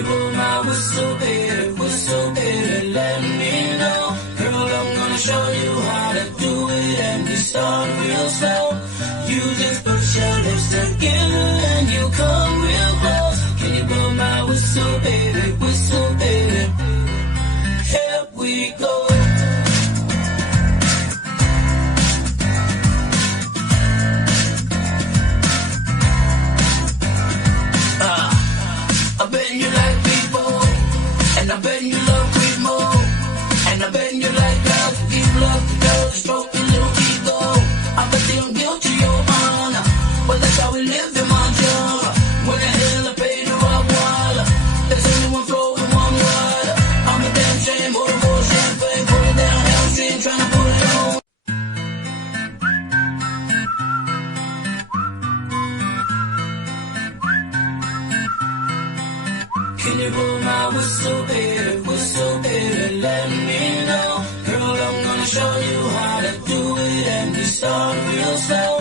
you blow my whistle, baby, let me know. Girl, I'm gonna show you how to do it, and you start real slow. You just push your lips together and you come real close. Can you blow my whistle, baby, here we go. I bet you like people, and I bet you love quick more, and I bet you like girls who give love to girls, stroke your little ego. I bet they don't guilt to your honor, but that's how we live in Montana. When the hell I pay to rock water, there's only one flow and one water. I'm a damn shame, order more champagne, put it down, hamstring, trying to put it on. Can you blow my whistle, baby, let me know. Girl, I'm gonna show you how to do it, and you start real slow.